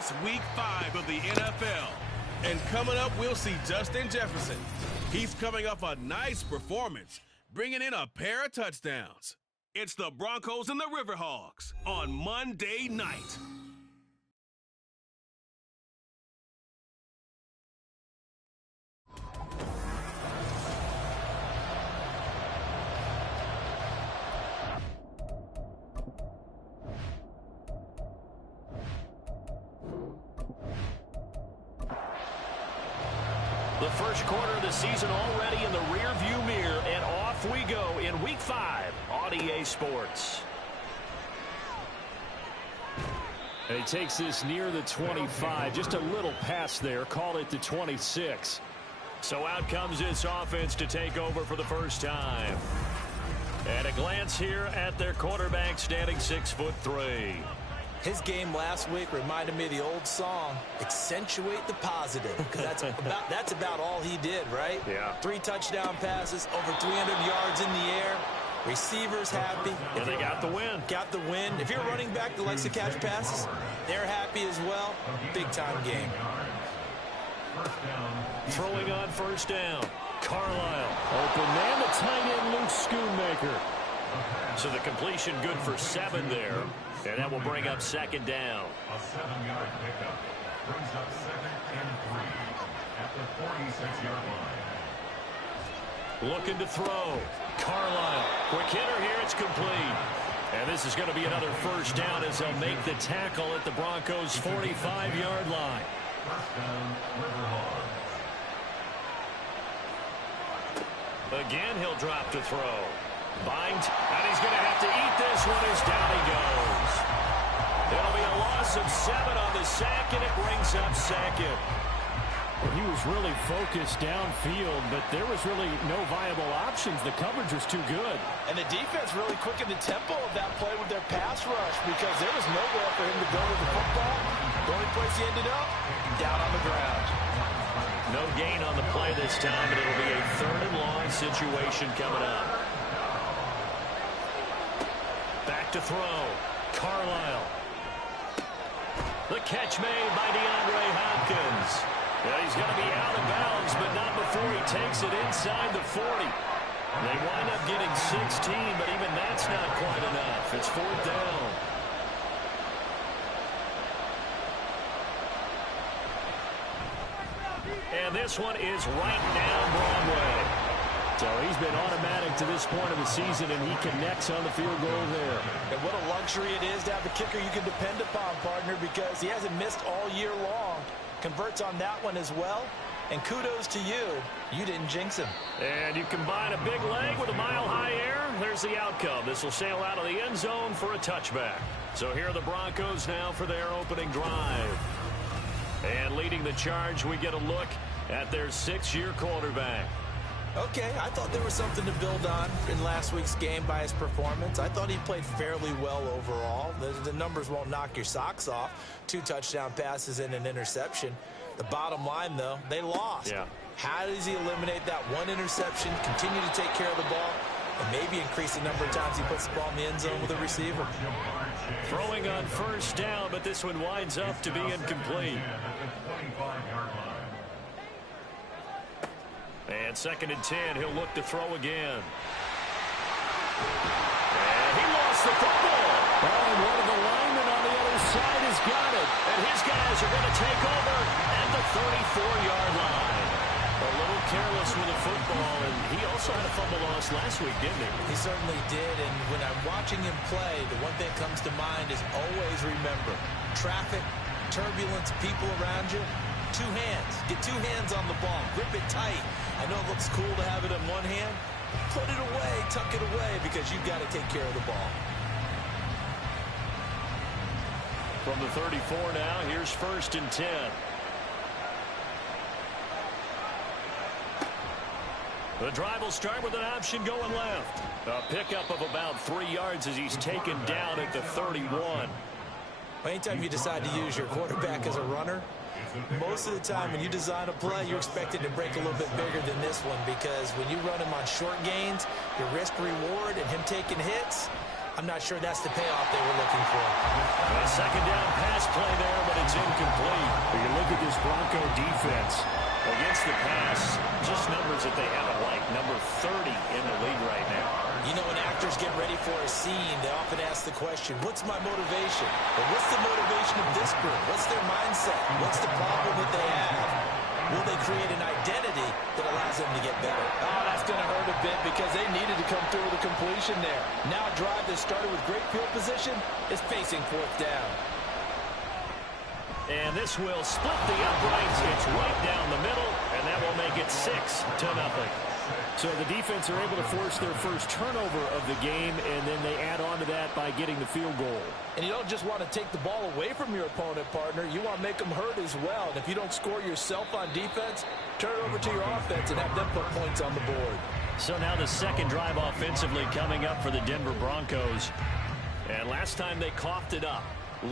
It's week 5 of the NFL. And coming up, we'll see Justin Jefferson. He's coming off a nice performance, bringing in a pair of touchdowns. It's the Broncos and the Riverhogs on Monday night. The first quarter of the season already in the rear-view mirror, and off we go in Week 5 on EA Sports. And he takes this near the 25, just a little past there, called it the 26. So out comes this offense to take over for the first time. And a glance here at their quarterback standing 6'3". His game last week reminded me of the old song, accentuate the positive, because that's about all he did, right? Yeah. 3 touchdown passes, over 300 yards in the air, receivers happy. And they got the win. Got the win. If you're a running back that likes to catch passes, they're happy as well. Big-time game. Throwing on first down, Carlisle. Open man, the tight end, Luke Schoonmaker. So the completion good for 7 there. And that will bring up second down. A 7-yard pickup brings up 2nd and 3 at the 46-yard line. Looking to throw. Carlisle. Quick hitter here. It's complete. And this is going to be another first down as they'll make the tackle at the Broncos' 45-yard line. First down, Riverhogs. Again, he'll drop to throw. Bind, and he's going to have to eat this one as down he goes. It'll be a loss of 7 on the sack, and it brings up second. Well, he was really focused downfield, but there was really no viable options. The coverage was too good. And the defense really quickened the tempo of that play with their pass rush because there was nowhere for him to go with the football. The only place he ended up, down on the ground. No gain on the play this time, but it'll be a 3rd and long situation coming up. Back to throw. Carlisle. The catch made by DeAndre Hopkins. Yeah, he's going to be out of bounds, but not before he takes it inside the 40. They wind up getting 16, but even that's not quite enough. It's 4th down. And this one is right down Broadway. So he's been automatic to this point of the season, and he connects on the field goal there. And what a luxury it is to have a kicker you can depend upon, partner, because he hasn't missed all year long. Converts on that one as well. And kudos to you. You didn't jinx him. And you combine a big leg with a mile-high air. There's the outcome. This will sail out of the end zone for a touchback. So here are the Broncos now for their opening drive. And leading the charge, we get a look at their 6th-year quarterback. Okay, I thought there was something to build on in last week's game by his performance. I thought he played fairly well overall. The numbers won't knock your socks off. 2 touchdown passes and an interception. The bottom line, though, they lost. Yeah. How does he eliminate that 1 interception, continue to take care of the ball, and maybe increase the number of times he puts the ball in the end zone with a receiver? Throwing on first down, but this one winds up to be incomplete. And 2nd and 10, he'll look to throw again. And he lost the football. Oh, and one of the linemen on the other side has got it. And his guys are going to take over at the 34-yard line. A little careless with the football, and he also had a fumble loss last week, didn't he? He certainly did, and when I'm watching him play, the one thing that comes to mind is always remember, traffic, turbulence, people around you, 2 hands. Get 2 hands on the ball. Grip it tight. I know it looks cool to have it in one hand. Put it away, tuck it away, because you've got to take care of the ball. From the 34 now, here's 1st and 10. The drive will start with an option going left. A pickup of about 3 yards as he's taken down at the 31. Anytime you decide to use your quarterback as a runner, most of the time when you design a play, you're expected to break a little bit bigger than this one because when you run him on short gains, your risk reward and him taking hits, I'm not sure that's the payoff they were looking for. A second down pass play there, but it's incomplete. You look at this Bronco defense. Against the pass, just numbers that they haven't liked. Number 30 in the league right now. You know, when actors get ready for a scene, they often ask the question, what's my motivation? Or what's the motivation of this group? What's their mindset? What's the problem that they have? Will they create an identity that allows them to get better? Oh, that's going to hurt a bit because they needed to come through with a completion there. Now a drive that started with great field position is facing fourth down. And this will split the uprights. It's right down the middle, and that will make it 6-0. So the defense are able to force their first turnover of the game, and then they add on to that by getting the field goal. And you don't just want to take the ball away from your opponent, partner. You want to make them hurt as well. And if you don't score yourself on defense, turn it over to your offense and have them put points on the board. So now the second drive offensively coming up for the Denver Broncos. And last time they coughed it up,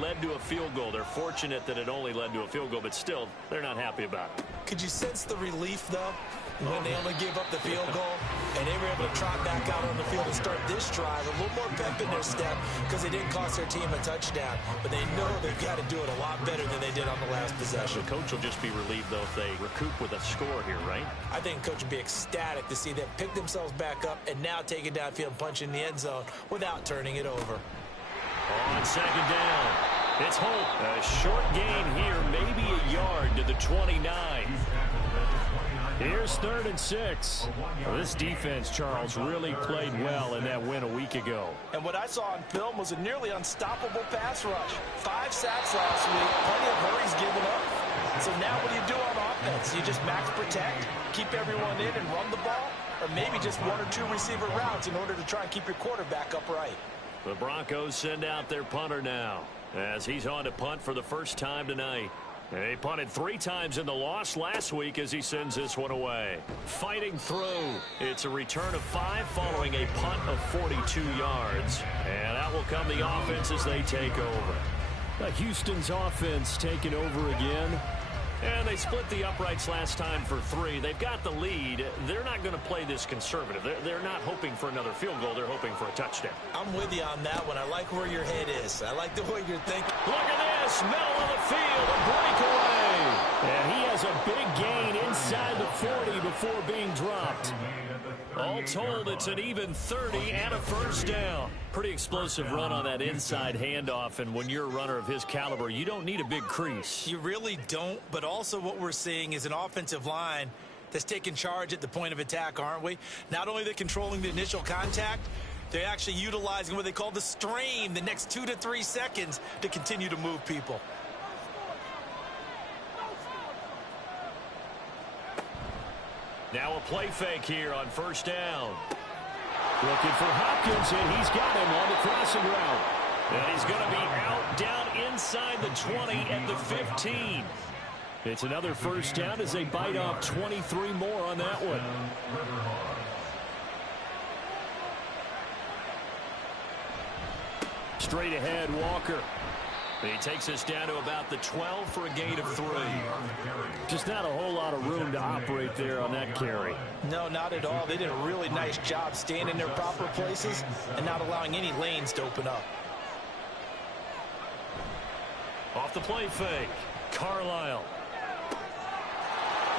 led to a field goal. They're fortunate that it only led to a field goal, but still, they're not happy about it. Could you sense the relief, though, when they only gave up the field goal and they were able to trot back out on the field and start this drive a little more pep in their step because they didn't cost their team a touchdown, but they know they've got to do it a lot better than they did on the last possession. The coach will just be relieved, though, if they recoup with a score here, right? I think the coach would be ecstatic to see them pick themselves back up and now take it downfield and punch in the end zone without turning it over. On second down, it's Holt. A short gain here, maybe a yard to the 29. Here's 3rd and 6. Well, this defense, Charles, really played well in that win a week ago. And what I saw on film was a nearly unstoppable pass rush. 5 sacks last week, plenty of hurries given up. So now what do you do on offense? You just max protect, keep everyone in and run the ball, or maybe just 1 or 2 receiver routes in order to try and keep your quarterback upright. The Broncos send out their punter now as he's on to punt for the first time tonight. He punted 3 times in the loss last week as he sends this one away. Fighting through. It's a return of 5 following a punt of 42 yards. And that will come the offense as they take over. Houston's offense taking over again. And they split the uprights last time for 3. They've got the lead. They're not going to play this conservative. They're not hoping for another field goal. They're hoping for a touchdown. I'm with you on that one. I like where your head is. I like the way you're thinking. Look at this. Middle of the field. A breakaway. And he has a big gain inside the 40 before being dropped. All told, it's an even 30 and a first down. Pretty explosive run on that inside handoff, and when you're a runner of his caliber, you don't need a big crease. You really don't, but also what we're seeing is an offensive line that's taking charge at the point of attack, aren't we? Not only are they controlling the initial contact, they're actually utilizing what they call the strain the next 2 to 3 seconds to continue to move people. Now a play fake here on first down. Looking for Hopkins, and he's got him on the crossing route. And he's going to be out down inside the 20 at the 15. It's another first down as they bite off 23 more on that one. Straight ahead, Walker. He takes us down to about the 12 for a gain of 3. Just not a whole lot of room to operate there on that carry. No, not at all. They did a really nice job staying in their proper places and not allowing any lanes to open up. Off the play fake, Carlisle.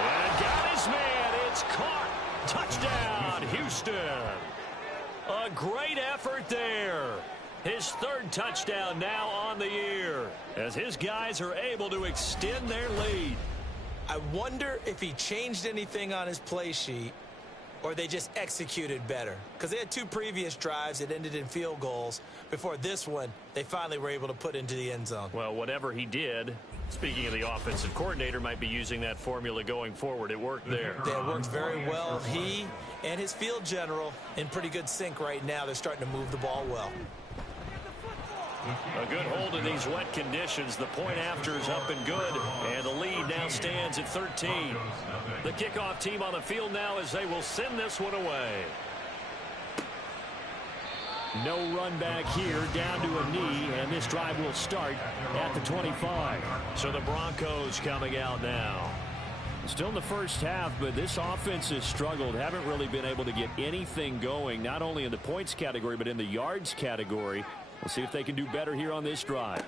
And got his man. It's caught. Touchdown, Houston. A great effort there. His 3rd touchdown now on the year as his guys are able to extend their lead. I wonder if he changed anything on his play sheet or they just executed better. Because they had 2 previous drives that ended in field goals. Before this one, they finally were able to put into the end zone. Well, whatever he did, speaking of the offensive coordinator, might be using that formula going forward. It worked there. It worked very well. He and his field general in pretty good sync right now. They're starting to move the ball well. A good hold in these wet conditions. The point after is up and good, and the lead now stands at 13. The kickoff team on the field now as they will send this one away. No run back here, down to a knee, and this drive will start at the 25. So the Broncos coming out now. Still in the first half, but this offense has struggled. Haven't really been able to get anything going, not only in the points category, but in the yards category. We'll see if they can do better here on this drive.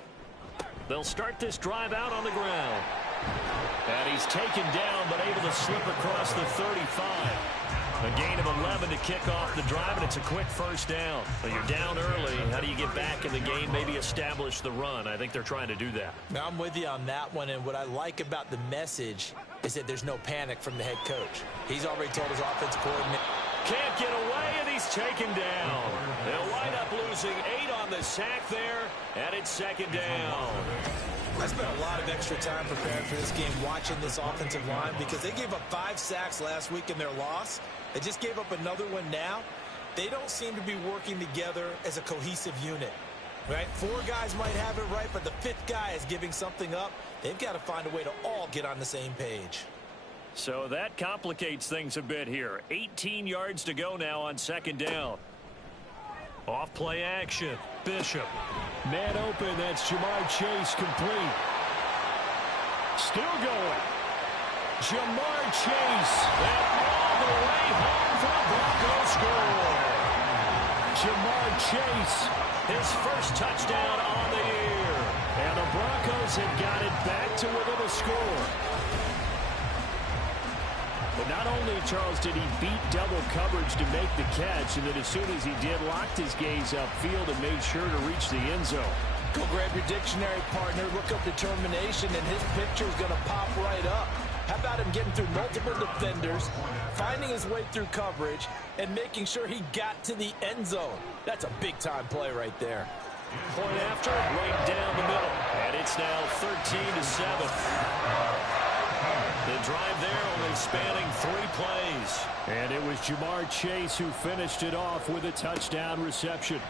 They'll start this drive out on the ground. And he's taken down, but able to slip across the 35. A gain of 11 to kick off the drive, and it's a quick first down. But you're down early. How do you get back in the game, maybe establish the run? I think they're trying to do that. Now, I'm with you on that one, and what I like about the message is that there's no panic from the head coach. He's already told his offense coordinator. Can't get away, and he's taken down. They'll wind up losing 8 on the sack there, and it's second down. I spent a lot of extra time preparing for this game watching this offensive line because they gave up 5 sacks last week in their loss. They just gave up another one now. They don't seem to be working together as a cohesive unit. Right? 4 guys might have it right, but the 5th guy is giving something up. They've got to find a way to all get on the same page. So that complicates things a bit here. 18 yards to go now on second down. Off play action. Bishop. Man open. That's Jamar Chase complete. Still going. Jamar Chase. And all the way home for the Broncos score. Jamar Chase. His first touchdown on the year. And the Broncos have got it back to within a score. But not only, Charles, did he beat double coverage to make the catch, and then as soon as he did, locked his gaze upfield and made sure to reach the end zone. Go grab your dictionary, partner. Look up determination, and his picture is going to pop right up. How about him getting through multiple defenders, finding his way through coverage, and making sure he got to the end zone? That's a big-time play right there. Point after, right down the middle. And it's now 13-7. The drive there only spanning 3 plays. And it was Jamar Chase who finished it off with a touchdown reception.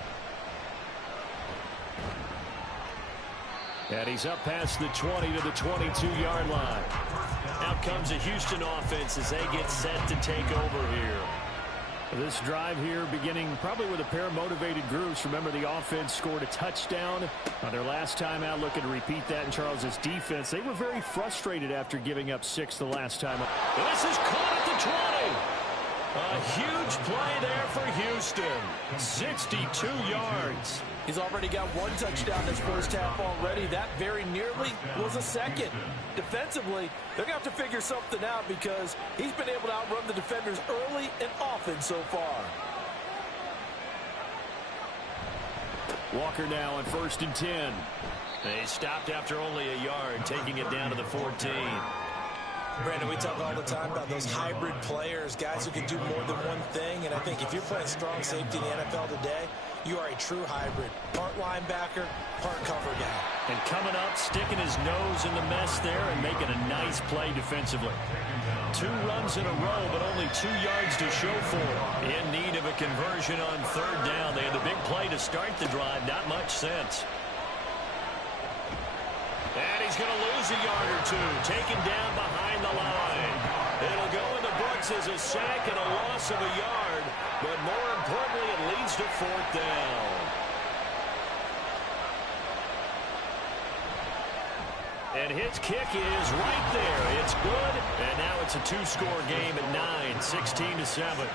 And he's up past the 20 to the 22-yard line. Out comes a Houston offense as they get set to take over here. This drive here beginning probably with a pair of motivated groups. Remember, the offense scored a touchdown on their last time out. Looking to repeat that in Charles's defense. They were very frustrated after giving up 6 the last time. This is caught at the 20. A huge play there for Houston. 62 yards. He's already got 1 touchdown this first half already. That very nearly was a second. Defensively, they're going to have to figure something out because he's been able to outrun the defenders early and often so far. Walker now on 1st and 10. They stopped after only a yard, taking it down to the 14. Brandon, we talk all the time about those hybrid players, guys who can do more than one thing, and I think if you're playing strong safety in the NFL today, you are a true hybrid. Part linebacker, part cover guy. And coming up, sticking his nose in the mess there and making a nice play defensively. 2 runs in a row, but only 2 yards to show for it. In need of a conversion on 3rd down. They had the big play to start the drive. Not much sense. And he's going to lose a yard or 2. Taken down behind the line. It'll go in the books as a sack and a loss of a yard. But more importantly, it leads to 4th down. And his kick is right there. It's good. And now it's a 2-score game at 9, 16-7.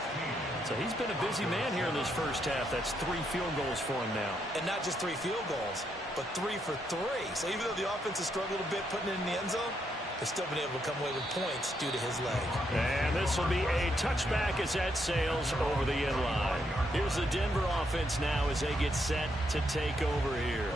So he's been a busy man here in this first half. That's 3 field goals for him now. And not just 3 field goals, but 3 for 3. So even though the offense has struggled a bit putting it in the end zone, they've still been able to come away with points due to his leg. And this will be a touchback as that sails over the end line. Here's the Denver offense now as they get set to take over here.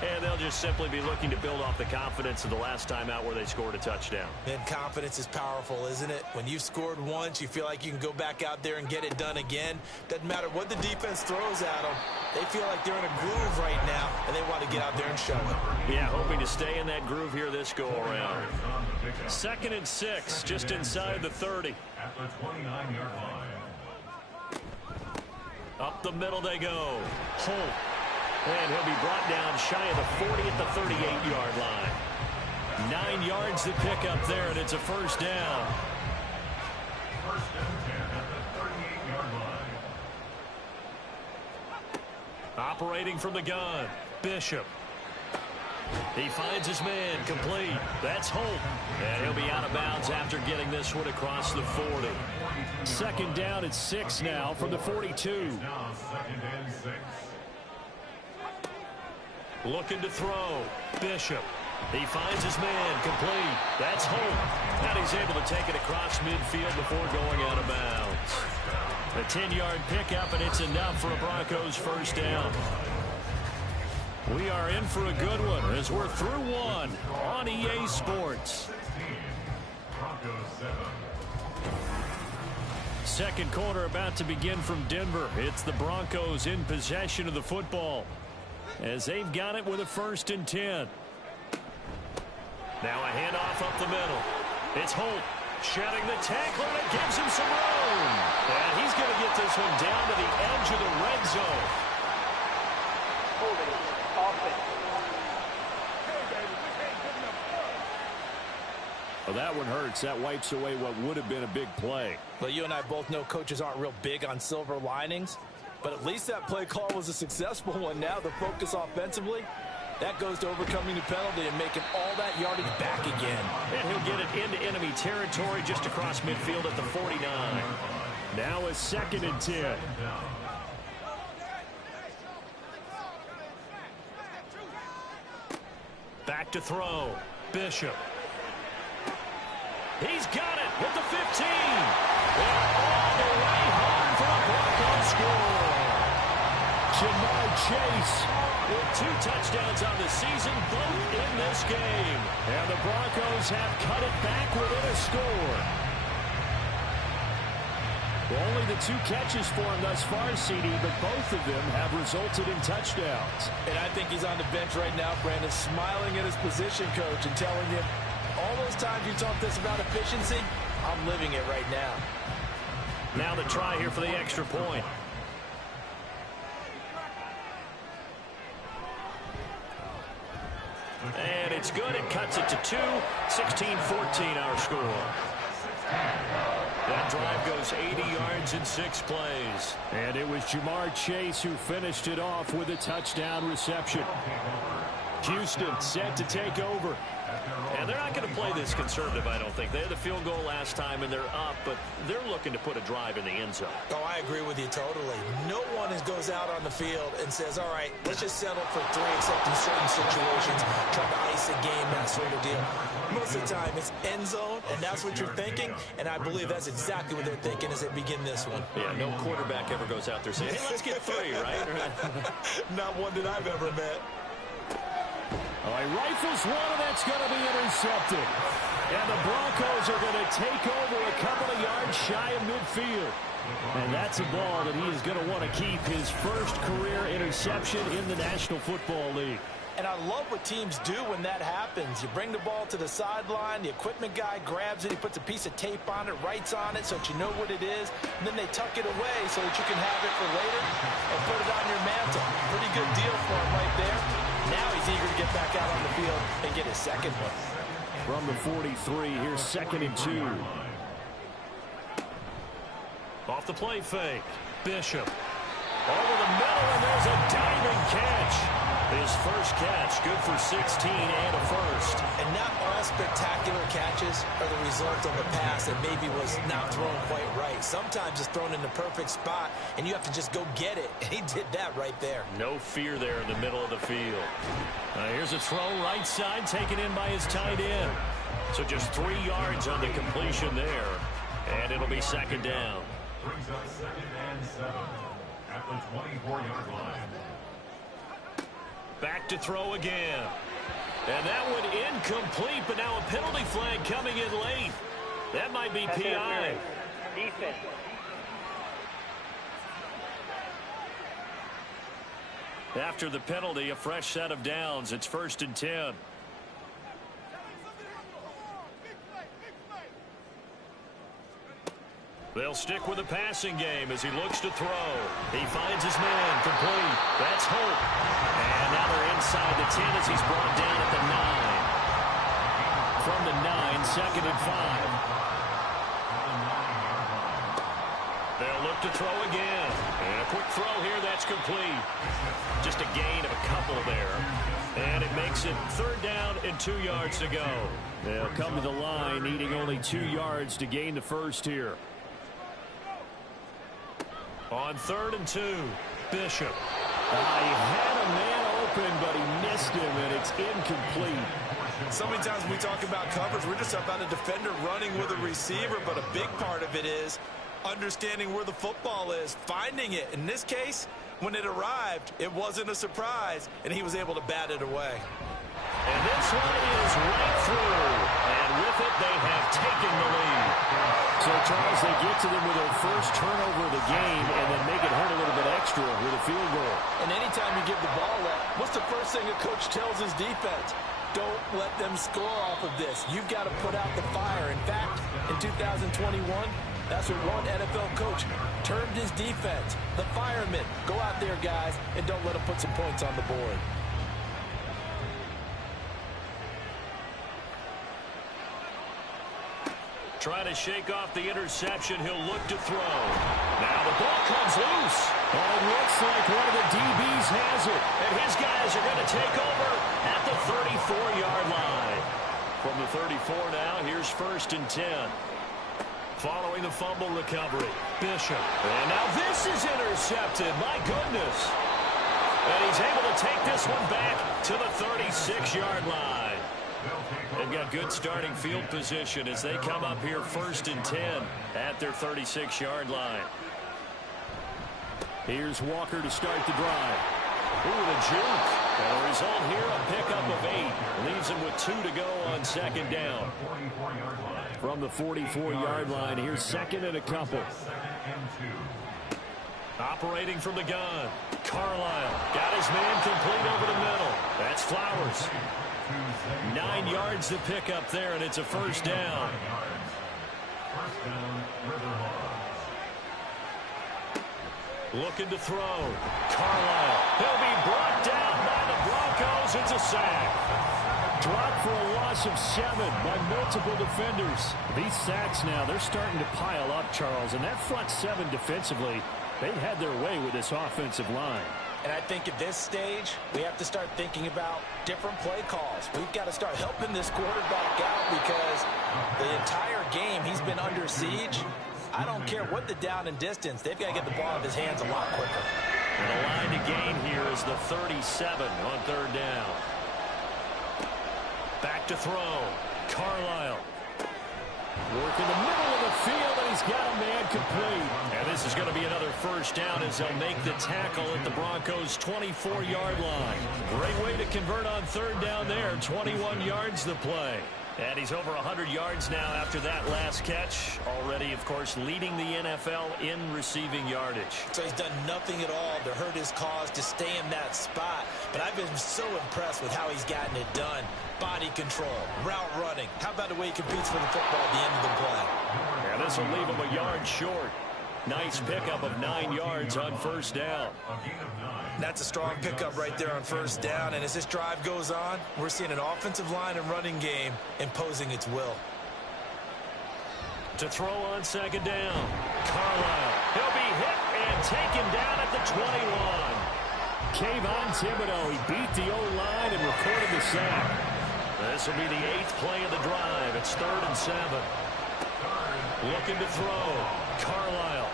And they'll just simply be looking to build off the confidence of the last time out where they scored a touchdown. And confidence is powerful, isn't it? When you've scored once, you feel like you can go back out there and get it done again. Doesn't matter what the defense throws at them. They feel like they're in a groove right now, and they want to get out there and show it. Yeah, hoping to stay in that groove here this go-around. 2nd and 6, just inside the 30. At the 29-yard line. Up the middle they go. Holt. And he'll be brought down shy of the 40 at the 38-yard line. 9 yards to pick up there, and it's a first down. 1st and 10 at the 38-yard line. Operating from the gun, Bishop. He finds his man complete. That's Holt. And he'll be out of bounds after getting this one across the 40. Second down at 6 now from the 42. Now 2nd and 6. Looking to throw. Bishop. He finds his man complete. That's Holt. And he's able to take it across midfield before going out of bounds. A 10-yard pickup, and it's enough for a Broncos first down. We are in for a good one as we're through one on EA Sports. 16. Broncos 7. Second quarter about to begin from Denver. It's the Broncos in possession of the football as they've got it with a 1st and 10. Now a handoff up the middle. It's Holt shedding the tackle, and it gives him some room. And he's going to get this one down to the edge of the red zone. Well, that one hurts. That wipes away what would have been a big play. Well, you and I both know coaches aren't real big on silver linings, but at least that play call was a successful one. Now the focus offensively, that goes to overcoming the penalty and making all that yardage back again. And he'll get it into enemy territory just across midfield at the 49. Now a 2nd and 10. Back to throw. Bishop. He's got it with the 15. And all the way home for a Broncos score. Ja'Marr Chase with 2 touchdowns on the season, both in this game. And the Broncos have cut it back within a score. Well, only the 2 catches for him thus far, CD, but both of them have resulted in touchdowns. And I think he's on the bench right now, Brandon, smiling at his position coach and telling him, all those times you talked this about efficiency, I'm living it right now. Now the try here for the extra point. And it's good. It cuts it to 2. 16-14 our score. That drive goes 80 yards in 6 plays. And it was Ja'Marr Chase who finished it off with a touchdown reception. Houston set to take over. And they're not going to play this conservative, I don't think. They had the field goal last time, and they're up, but they're looking to put a drive in the end zone. Oh, I agree with you totally. No one goes out on the field and says, all right, let's just settle for 3, except in certain situations, trying to ice a game, that sort of deal. Most of the time, it's end zone, and that's what you're thinking, and I believe that's exactly what they're thinking as they begin this one. Yeah, no quarterback ever goes out there saying, hey, let's get 3, right? Not one that I've ever met. Oh, he rifles one, and that's going to be intercepted. And the Broncos are going to take over a couple of yards shy of midfield. And that's a ball that he is going to want to keep, his first career interception in the National Football League. And I love what teams do when that happens. You bring the ball to the sideline, the equipment guy grabs it, he puts a piece of tape on it, writes on it so that you know what it is, and then they tuck it away so that you can have it for later and put it on your mantle. Pretty good deal for him right there. Now he's eager to get back out on the field and get his second one. From the 43, here's 2nd and 2. Off the play fake. Bishop. Over the middle, and there's a diving catch. His first catch, good for 16 and a first. And not all spectacular catches are the result of a pass that maybe was not thrown quite right. Sometimes it's thrown in the perfect spot, and you have to just go get it. And he did that right there. No fear there in the middle of the field. Here's a throw right side, taken in by his tight end. So just 3 yards on the completion there. And it'll be 2nd down. Brings up 2nd and 7 at the 24-yard line. Back to throw again. And that one incomplete, but now a penalty flag coming in late. That might be PI. Defense. After the penalty, a fresh set of downs. It's 1st and 10. They'll stick with the passing game as he looks to throw. He finds his man complete. That's Holt. And now they're inside the 10 as he's brought down at the 9. From the 9, 2nd and 5. They'll look to throw again. And a quick throw here, that's complete. Just a gain of a couple there. And it makes it 3rd down and 2 yards to go. They'll come to the line, needing only 2 yards to gain the first here. On 3rd and 2, Bishop. He had a man open, but he missed him, and it's incomplete. So many times when we talk about coverage, we're just about a defender running with a receiver, but a big part of it is understanding where the football is, finding it. In this case, when it arrived, it wasn't a surprise, and he was able to bat it away. And this one is right through. And with it, they have taken the lead. So, Charles, they get to them with their first turnover of the game and then make it hurt a little bit extra with a field goal. And anytime you give the ball up, what's the first thing a coach tells his defense? Don't let them score off of this. You've got to put out the fire. In fact, in 2021, that's what one NFL coach termed his defense. The firemen. Go out there, guys, and don't let them put some points on the board. Trying to shake off the interception. He'll look to throw. Now the ball comes loose. Oh, it looks like one of the DBs has it. And his guys are going to take over at the 34-yard line. From the 34 now, here's 1st and 10. Following the fumble recovery, Bishop. And now this is intercepted. My goodness. And he's able to take this one back to the 36-yard line. They've got good starting field position as they come up here 1st and 10 at their 36-yard line. Here's Walker to start the drive. Ooh, the juke. And the result here, a pickup of 8. Leaves him with 2 to go on 2nd down. From the 44-yard line, here's 2nd and a couple. Operating from the gun, Carlisle got his man complete over the middle. That's Flowers. 9 yards to pick up there, and it's a 1st down. Looking to throw. Carlisle. He'll be brought down by the Broncos. It's a sack. Dropped for a loss of 7 by multiple defenders. These sacks now, they're starting to pile up, Charles, and that front 7 defensively, they've had their way with this offensive line. And I think at this stage, we have to start thinking about different play calls. We've got to start helping this quarterback out because the entire game he's been under siege. I don't care what the down and distance. They've got to get the ball out of his hands a lot quicker. And the line to gain here is the 37 on 3rd down. Back to throw. Carlisle. Work in the middle of the field, and he's got a man complete. And this is going to be another 1st down as they'll make the tackle at the Broncos' 24-yard line. Great way to convert on 3rd down there. 21 yards the play. And he's over 100 yards now after that last catch. Already, of course, leading the NFL in receiving yardage. So he's done nothing at all to hurt his cause, to stay in that spot. But I've been so impressed with how he's gotten it done. Body control, route running. How about the way he competes for the football at the end of the play? Yeah, this will leave him a yard short. Nice pickup of 9 yards on 1st down. That's a strong pickup right there on 1st down. And as this drive goes on, we're seeing an offensive line and running game imposing its will. To throw on 2nd down, Carlisle. He'll be hit and taken down at the 21. Kayvon Thibodeaux, he beat the O-line and recorded the sack. This will be the 8th play of the drive. It's 3rd and 7. Looking to throw. Carlisle.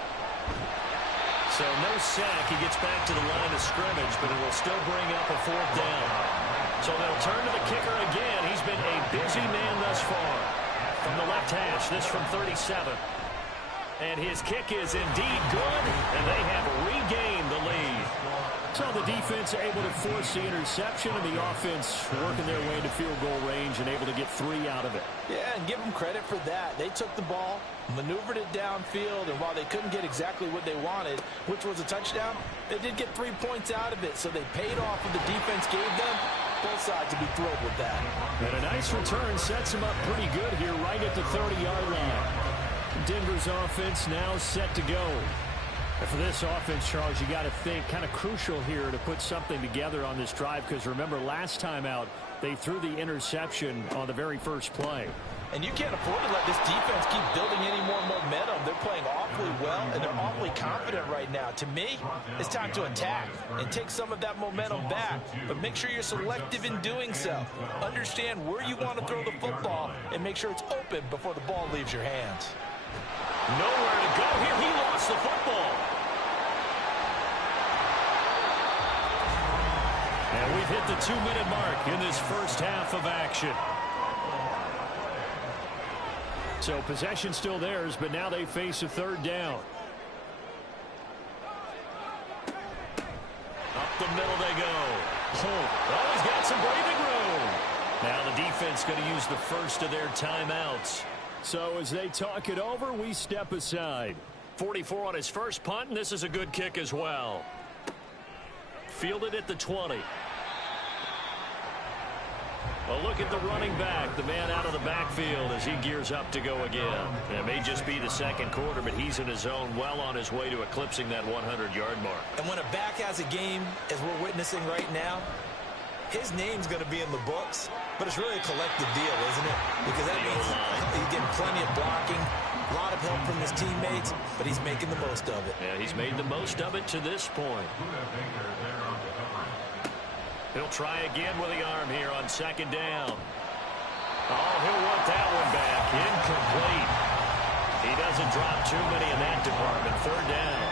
So no sack. He gets back to the line of scrimmage, but it will still bring up a 4th down. So they'll turn to the kicker again. He's been a busy man thus far. From the left hash, this from 37. And his kick is indeed good, and they have regained the lead. So the defense able to force the interception, and the offense working their way to field goal range and able to get 3 out of it. Yeah, and give them credit for that. They took the ball, maneuvered it downfield, and while they couldn't get exactly what they wanted, which was a touchdown, they did get 3 points out of it, so they paid off what the defense gave them. Both sides would be thrilled with that. And a nice return sets them up pretty good here right at the 30-yard line. Denver's offense now set to go. And for this offense, Charles, you got to think kind of crucial here to put something together on this drive because remember last time out, they threw the interception on the very first play. And you can't afford to let this defense keep building any more momentum. They're playing awfully well, and they're awfully confident right now. To me, it's time to attack and take some of that momentum back, but make sure you're selective in doing so. Understand where you want to throw the football and make sure it's open before the ball leaves your hands. Nowhere to go here. He lost the football. And we've hit the 2-minute mark in this first half of action. So possession still theirs, but now they face a third down. Up the middle they go. Oh, he's got some breathing room. Now the defense going to use the first of their timeouts. So as they talk it over, we step aside. 44 on his first punt, and this is a good kick as well. Fielded at the 20. A look at the running back, the man out of the backfield as he gears up to go again. It may just be the second quarter, but he's in his zone, well on his way to eclipsing that 100-yard mark. And when a back has a game, as we're witnessing right now, his name's going to be in the books, but it's really a collective deal, isn't it? Because that means he's getting plenty of blocking, a lot of help from his teammates, but he's making the most of it. Yeah, he's made the most of it to this point. He'll try again with the arm here on second down. Oh, he'll want that one back. Incomplete. He doesn't drop too many in that department. Third down.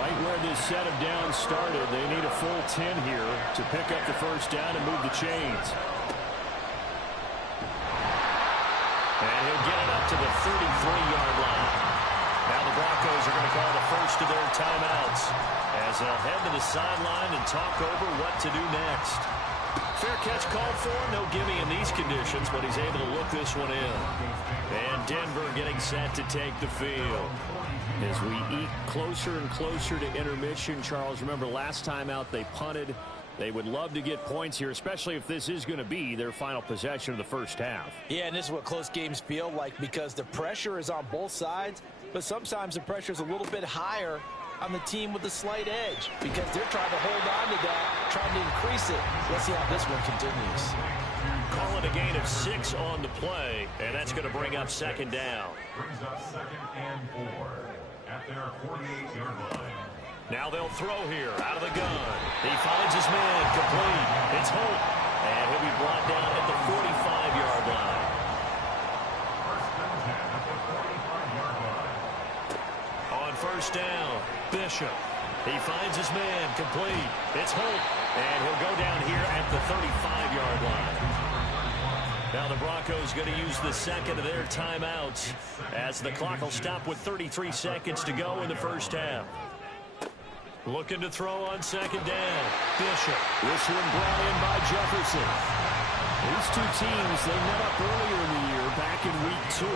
Right where this set of downs started, they need a full 10 here to pick up the first down and move the chains. And he'll get it up to the 33-yard line. Now the Broncos are going to call the first of their timeouts as they'll head to the sideline and talk over what to do next. Fair catch called for. No gimme in these conditions, but he's able to look this one in. And Denver getting set to take the field. As we eat closer and closer to intermission, Charles, remember last time out they punted. They would love to get points here, especially if this is going to be their final possession of the first half. Yeah, and this is what close games feel like because the pressure is on both sides, but sometimes the pressure is a little bit higher on the team with the slight edge because they're trying to hold on to that, trying to increase it. Let's see how this one continues. Call it a gain of 6 on the play, and that's going to bring up second down. Brings up 2nd and 4 at their 48-yard line. Now they'll throw here out of the gun. He finds his man complete. It's Holt, and he'll be brought down at the 45-yard line. First and 10 at the 45-yard line. On first down, Bishop. He finds his man complete. It's Holt, and he'll go down here at the 35-yard line. Now the Broncos going to use the second of their timeouts as the clock will stop with 33 seconds to go in the first half. Looking to throw on second down. Bishop. This one brought in by Jefferson. These two teams, they met up earlier in the year, back in week 2.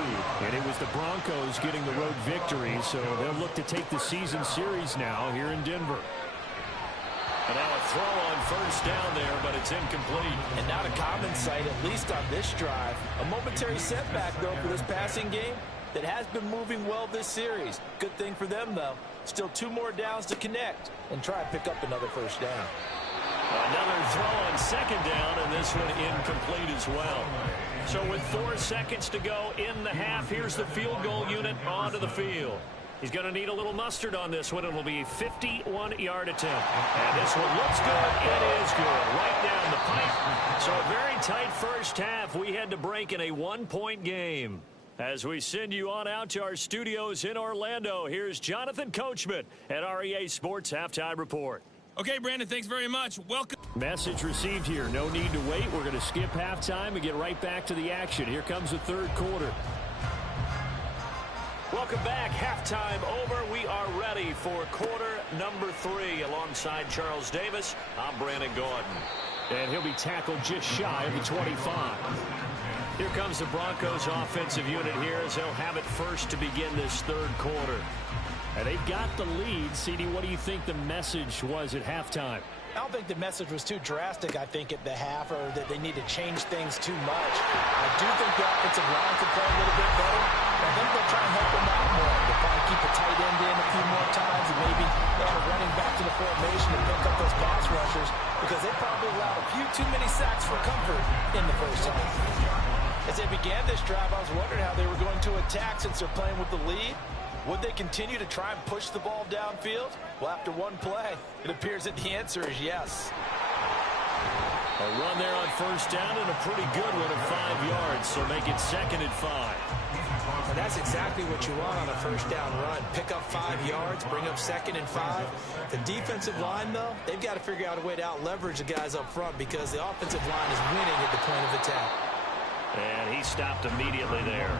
And it was the Broncos getting the road victory, so they'll look to take the season series now here in Denver. And now a throw on first down there, but it's incomplete. And not a common sight, at least on this drive. A momentary setback, though, for this passing game that has been moving well this series. Good thing for them, though. Still 2 more downs to connect and try to pick up another first down. Another throw on second down, and this one incomplete as well. So with 4 seconds to go in the half, here's the field goal unit onto the field. He's going to need a little mustard on this one. It'll be a 51-yard attempt. And this one looks good. It is good. Right down the pipe. So a very tight first half. We had to break in a 1-point game. As we send you on out to our studios in Orlando, here's Jonathan Coachman at REA Sports Halftime Report. Okay, Brandon, thanks very much. Welcome. Message received here. No need to wait. We're going to skip halftime and get right back to the action. Here comes the third quarter. Welcome back. Halftime over. We are ready for quarter number 3 alongside Charles Davis. I'm Brandon Gordon. And he'll be tackled just shy of the 25. Here comes the Broncos offensive unit here as they'll have it first to begin this third quarter. And they've got the lead. CD, what do you think the message was at halftime? I don't think the message was too drastic, I think, at the half, or that they need to change things too much. I do think the offensive line could play a little bit better. I think they'll try and help them out more. They'll probably keep a tight end in a few more times and maybe add a running back to the formation and pick up those pass rushers because they probably allowed a few too many sacks for comfort in the first half. As they began this drive, I was wondering how they were going to attack since they're playing with the lead. Would they continue to try and push the ball downfield? Well, after one play, it appears that the answer is yes. A run there on first down and a pretty good one of 5 yards, so make it 2nd and 5. And that's exactly what you want on a first down run. Pick up 5 yards, bring up 2nd and 5. The defensive line, though, they've got to figure out a way to out-leverage the guys up front because the offensive line is winning at the point of attack. And he stopped immediately there.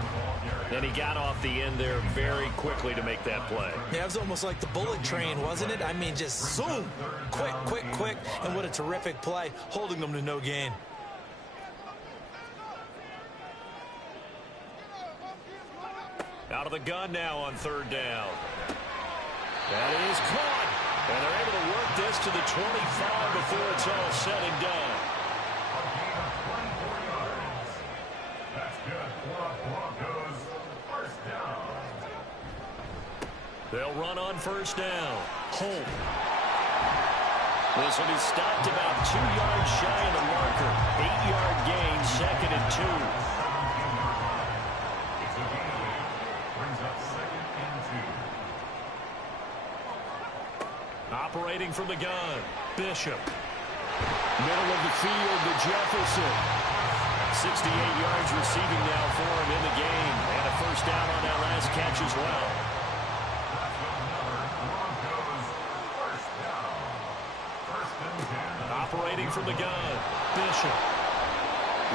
Then he got off the end there very quickly to make that play. Yeah, it was almost like the bullet train, wasn't it? I mean, just zoom, quick, quick, quick, and what a terrific play, holding them to no gain. Out of the gun now on 3rd down. That is caught. And they're able to work this to the 25 before it's all said and done. They'll run on first down. Holt. This will be stopped about 2 yards shy of the marker. 8-yard gain, 2nd and 2. Brings up 2nd and 2. Operating from the gun, Bishop. Middle of the field to Jefferson. 68 yards receiving now for him in the game. And a first down on that last catch as well. Operating from the gun, Bishop.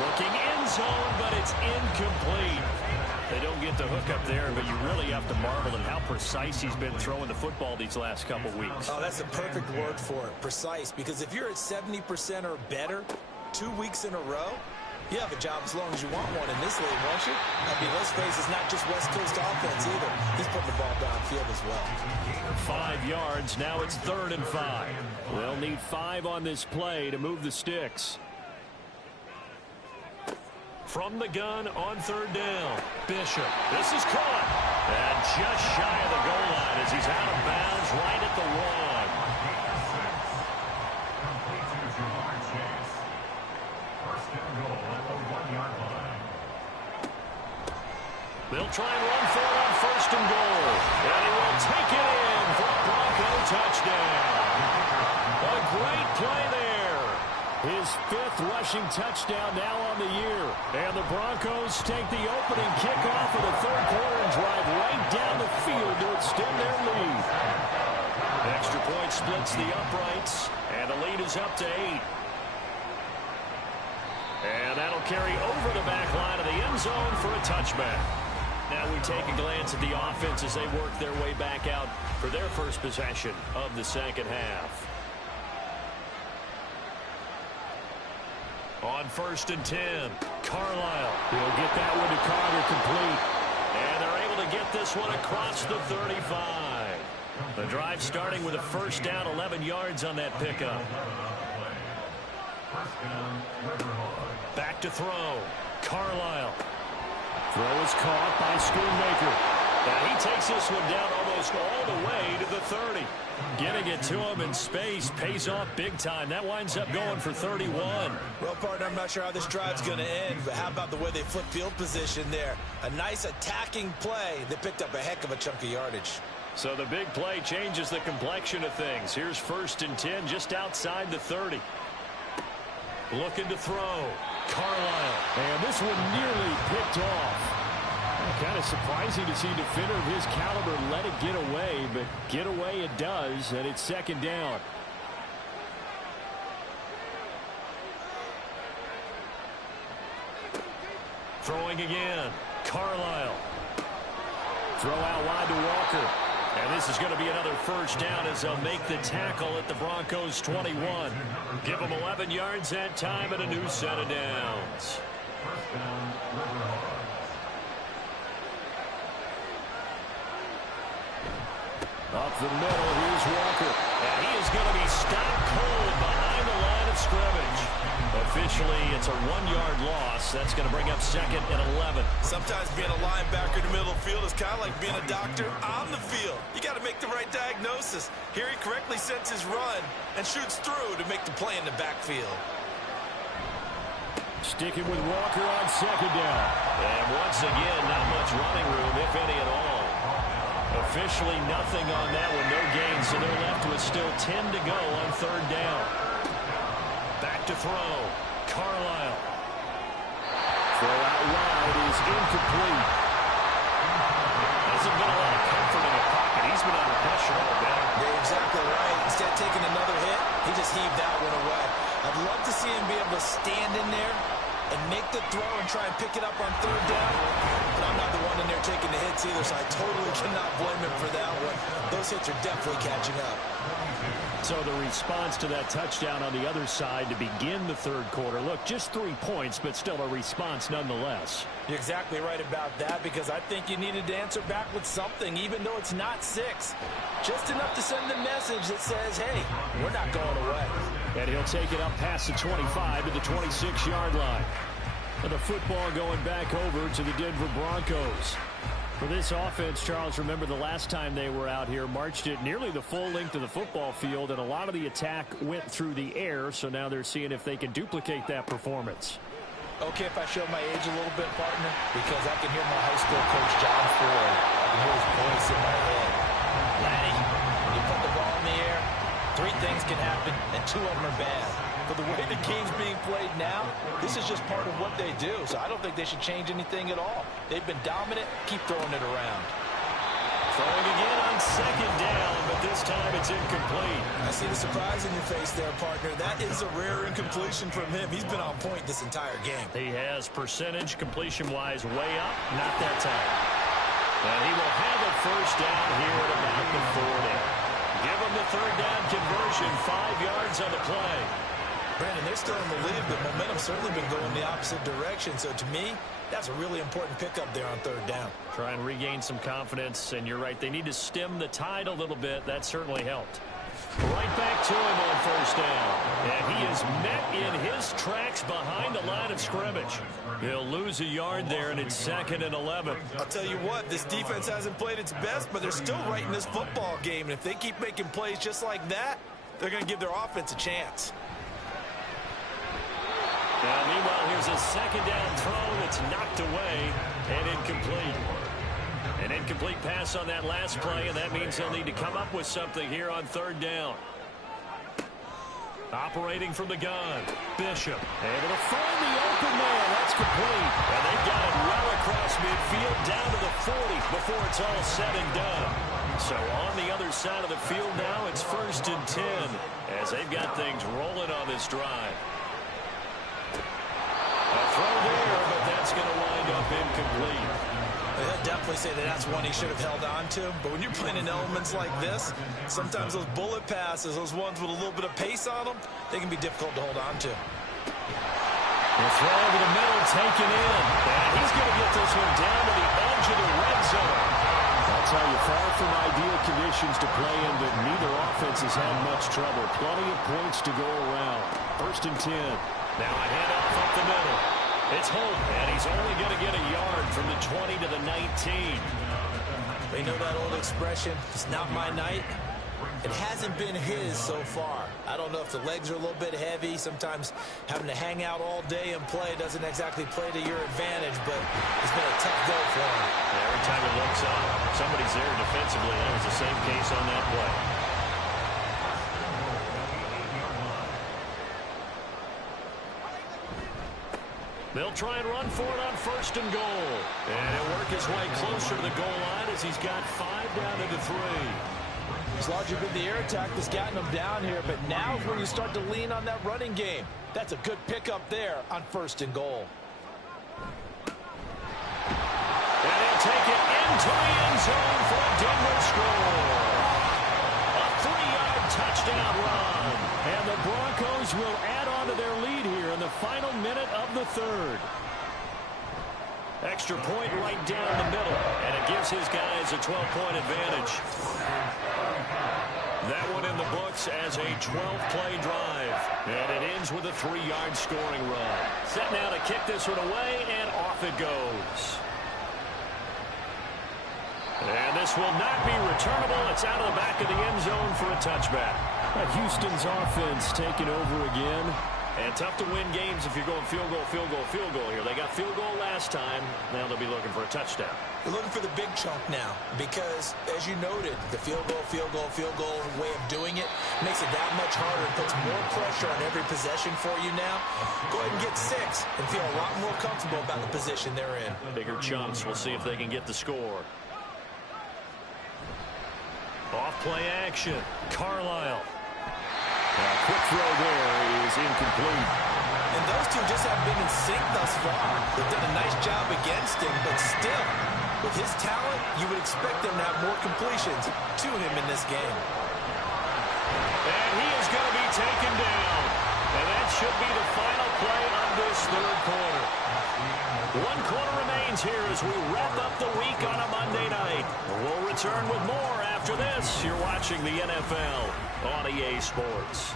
Looking end zone, but it's incomplete. They don't get the hook up there, but you really have to marvel at how precise he's been throwing the football these last couple weeks. Oh, that's the perfect word for it, precise, because if you're at 70% or better 2 weeks in a row, you have a job as long as you want one in this league, won't you? I mean, let's face it, it's not just West Coast offense either. He's putting the ball downfield as well. 5 yards, now it's 3rd and 5. They'll need 5 on this play to move the sticks. From the gun on 3rd down, Bishop. This is caught. And just shy of the goal line as he's out of bounds right at the 1. Complete to Jamar Chase. 1st and goal at the 1-yard line. They'll try and run for it on 1st and goal. And he will take it in for a Bronco touchdown. A great play there. His 5th rushing touchdown now on the year. And the Broncos take the opening kickoff of the 3rd quarter and drive right down the field to extend their lead. Extra point splits the uprights, and the lead is up to 8. And that'll carry over the back line of the end zone for a touchback. Now we take a glance at the offense as they work their way back out for their first possession of the 2nd half. On 1st and 10, Carlisle. He'll get that one to Carter complete. And they're able to get this one across the 35. The drive starting with a first down, 11 yards on that pickup. Back to throw. Carlisle. Throw is caught by Schoonmaker. And he takes this one down almost all the way to the 30. Getting it to him in space pays off big time. That winds up going for 31. Well, partner, I'm not sure how this drive's going to end, but how about the way they flip field position there? A nice attacking play. They picked up a heck of a chunk of yardage. So the big play changes the complexion of things. Here's 1st and 10 just outside the 30. Looking to throw. Carlisle. And this one nearly picked off. Kind of surprising to see a defender of his caliber let it get away, but get away it does, and it's 2nd down. Throwing again. Carlisle. Throw out wide to Walker. And this is going to be another first down as they'll make the tackle at the Broncos 21. Give them 11 yards that time and a new set of downs. First down, Riverhawks. Up the middle, here's Walker. And he is going to be stopped cold behind the line of scrimmage. Officially, it's a 1-yard loss. That's going to bring up 2nd and 11. Sometimes being a linebacker in the middle of the field is kind of like being a doctor on the field. You got to make the right diagnosis. Here he correctly sets his run and shoots through to make the play in the backfield. Sticking with Walker on second down. And once again, not much running room, if any at all. Officially nothing on that one, no gain, so they're left with still 10 to go on third down. Back to throw. Carlisle. Throw out wide is incomplete. Hasn't been a lot of comfort in the pocket. He's been under pressure all day. You're exactly right. Instead of taking another hit, he just heaved that one away. I'd love to see him be able to stand in there and make the throw and try and pick it up on third down. But I'm not the one in there taking the hits either, so I totally cannot blame him for that one. Those hits are definitely catching up. So the response to that touchdown on the other side to begin the third quarter. Look, just 3 points, but still a response nonetheless. You're exactly right about that, because I think you needed to answer back with something, even though it's not 6. Just enough to send the message that says, hey, we're not going away. And he'll take it up past the 25 to the 26-yard line. And the football going back over to the Denver Broncos. For this offense, Charles, remember the last time they were out here, marched it nearly the full length of the football field, and a lot of the attack went through the air, so now they're seeing if they can duplicate that performance. Okay, if I show my age a little bit, partner, because I can hear my high school coach, John Ford. I can hear his voice in my head. Laddie, when you put the ball in the air, 3 things can happen, and 2 of them are bad. But the way the game's being played now, this is just part of what they do. So I don't think they should change anything at all. They've been dominant. Keep throwing it around. Throwing again on second down, but this time it's incomplete. I see the surprise in your face there, partner. That is a rare incompletion from him. He's been on point this entire game. He has percentage completion-wise way up, not that time. And he will have a first down here at about the 40. Give him the third down conversion, 5 yards on the play. Brandon, they're still in the lead, but momentum's certainly been going the opposite direction. So to me, that's a really important pickup there on third down. Try and regain some confidence, and you're right, they need to stem the tide a little bit. That certainly helped. Right back to him on first down. And he is met in his tracks behind the line of scrimmage. He'll lose a yard there, and it's 2nd and 11. I'll tell you what, this defense hasn't played its best, but they're still right in this football game. And if they keep making plays just like that, they're going to give their offense a chance. Now, meanwhile, here's a second down throw that's knocked away and incomplete. An incomplete pass on that last play, and that means he'll need to come up with something here on third down. Operating from the gun, Bishop. Able to find the open man. That's complete. And they've got it well across midfield down to the 40 before it's all said and done. So on the other side of the field now, it's 1st and 10 as they've got things rolling on this drive. A throw there, but that's going to wind up incomplete. I'd definitely say that that's one he should have held on to. But when you're playing in elements like this, sometimes those bullet passes, those ones with a little bit of pace on them, they can be difficult to hold on to. The throw over the middle, taken in. And he's going to get this one down to the edge of the red zone. That's how you far from ideal conditions to play in, but neither offense has had much trouble. Plenty of points to go around. 1st and 10. Now a handoff up the middle. It's Holt, and he's only going to get a yard from the 20 to the 19. They know that old expression, it's not my night. It hasn't been his so far. I don't know if the legs are a little bit heavy. Sometimes having to hang out all day and play doesn't exactly play to your advantage, but it's been a tough go for him. Yeah, every time he looks up, somebody's there defensively, and it was the same case on that play. They'll try and run for it on 1st and goal. And he'll work his way closer to the goal line as he's got 5 down to the 3. It's largely been the air attack that's gotten them down here, but now is when you start to lean on that running game. That's a good pickup there on 1st and goal. And he'll take it into the end zone for a Denver score. A 3-yard touchdown run. And the Broncos will add on to their lead here in the final minute of the third. Extra point right down the middle, and it gives his guys a 12-point advantage. That one in the books as a 12-play drive, and it ends with a 3-yard scoring run. Set now to kick this one away, and off it goes. And this will not be returnable. It's out of the back of the end zone for a touchback. Houston's offense taking over again. And tough to win games if you're going field goal, field goal, field goal here. They got field goal last time. Now they'll be looking for a touchdown. They're looking for the big chunk now because, as you noted, the field goal way of doing it makes it that much harder and puts more pressure on every possession for you now. Go ahead and get 6 and feel a lot more comfortable about the position they're in. Bigger chunks. We'll see if they can get the score. Off play action. Carlisle. Quick throw there is incomplete. And those two just haven't been in sync thus far. They've done a nice job against him, but still, with his talent, you would expect them to have more completions to him in this game. And he is going to be taken down. And that should be the final play of this third quarter. 1 quarter remains here as we wrap up the week on a Monday night. We'll return with more after this. You're watching the NFL on EA Sports.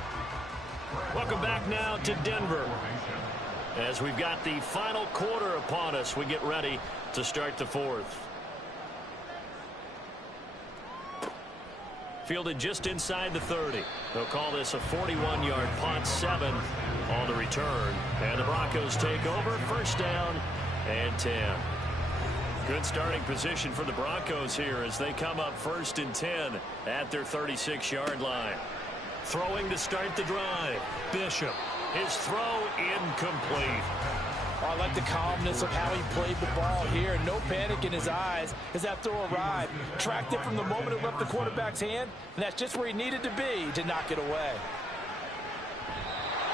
Welcome back now to Denver. As we've got the final quarter upon us, we get ready to start the fourth. Fielded just inside the 30. They'll call this a 41-yard punt, 7 on the return. And the Broncos take over, first down and 10. Good starting position for the Broncos here as they come up 1st and 10 at their 36-yard line. Throwing to start the drive. Bishop. His throw incomplete. I like the calmness of how he played the ball here. No panic in his eyes as that throw arrived. Tracked it from the moment it left the quarterback's hand, and that's just where he needed to be to knock it away.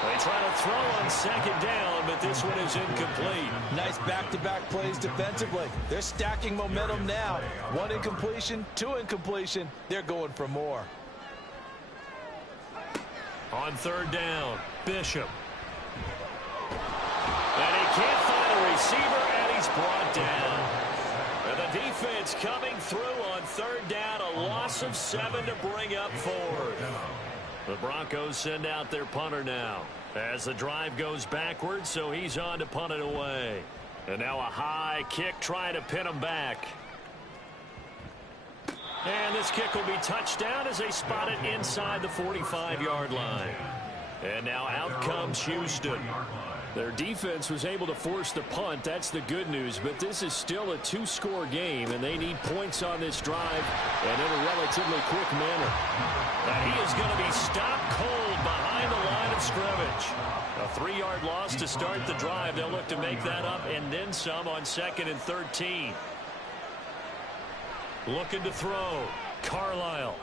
They try to throw on 2nd down, but this one is incomplete. Nice back-to-back plays defensively. They're stacking momentum now. 1 incompletion, 2 incompletion. They're going for more. On 3rd down, Bishop. And he can't find a receiver, and he's brought down. And the defense coming through on 3rd down, a loss of 7 to bring up 4th. The Broncos send out their punter now as the drive goes backwards, so he's on to punt it away. And now a high kick trying to pin him back. And this kick will be touchdown as they spot it inside the 45-yard line. And now out comes Houston. Their defense was able to force the punt. That's the good news. But this is still a 2-score game, and they need points on this drive and in a relatively quick manner. And he is going to be stopped cold behind the line of scrimmage. A 3-yard loss to start the drive. They'll look to make that up and then some on 2nd and 13. Looking to throw. Carlisle.